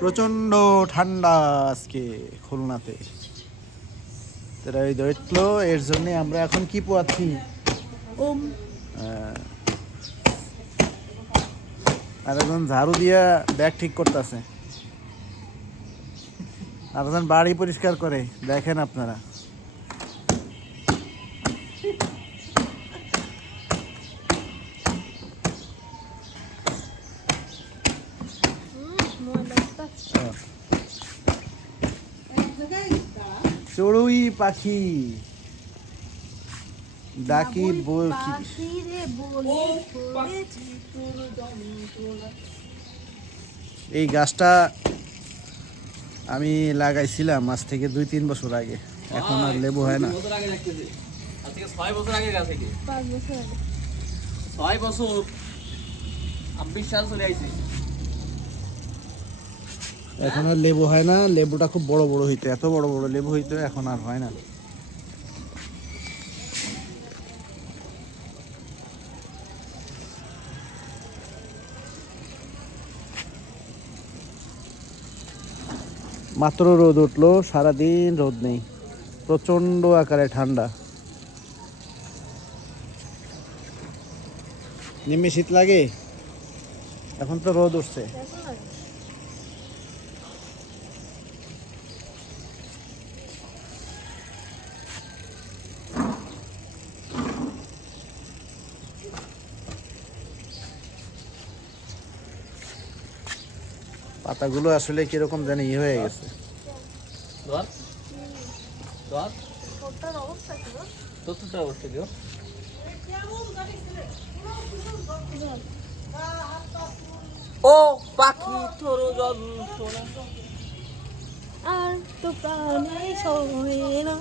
প্রচন্ড ঠান্ডা আজকে খুলনাতে। তারা এই দেখলো, এর জন্য আমরা এখন কি পোয়াচ্ছি, আর একজন ঝাড়ু দিয়া ব্যাগ ঠিক করতেছে, আর একজন বাড়ি পরিষ্কার করে। দেখেন আপনারা, চড়ুই পাখি ডাকি এই গাছটা আমি লাগাইছিলাম আজ থেকে 2-3 বছর আগে, এখন আর লেবু হয় না। 6 বছর আগে গাছ থেকে 5 বছর আগে 6 বছর 26 সাল চলে আইছে। এখন আর লেবু হয় না। লেবুটা খুব বড় বড় হইতো, এত বড় বড় লেবু হইতো, এখন আর হয় না। মাত্র রোদ উঠলো, সারাদিন রোদ নেই, প্রচন্ড আকারে ঠান্ডা। নেমে শীত লাগে, এখন তো রোদ উঠছে। পাতাগুলো আসলে কিরকম জানি ইয়ে হয়ে গেছে। ও পাখি তোর যন্ত্রণা আর তো প্রাণে সহে না।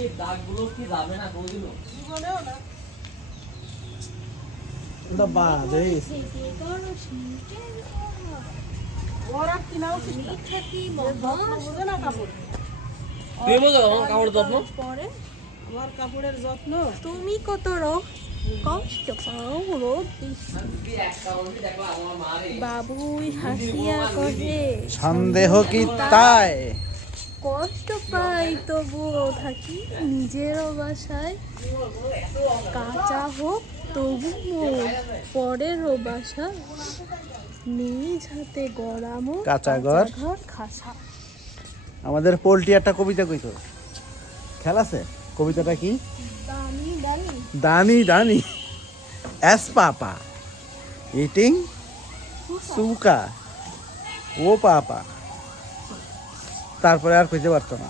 এই দাগগুলো কি যাবে না কোনদিনও? জীবনেও না। দা বাজে ওরা কি নাও কি মিঠাটি মহা বুঝে না কাপড়। তুই বুঝো কাপড় যত্ন পরে আমার কাপড়ের যত্ন তুমি কত কষ্ট পাও রোদ বাবুই হাসিয়া কহে সন্দেহ কি তাই, কষ্ট পাই তবুও থাকি নিজেরও বাসায়, কাঁচা হোক তবু পরেরও বাসা, নিজ হাতে গড়ামো কাঁচা ঘর খাসা। আমাদের পোল্ট্রি একটা কবিতা কইতো, খেয়াল আছে? কবিতাটা কি? দানি দানি এস পাপা ইটিং সুকা ও পাপা, তারপরে আর কইতে পারতো না।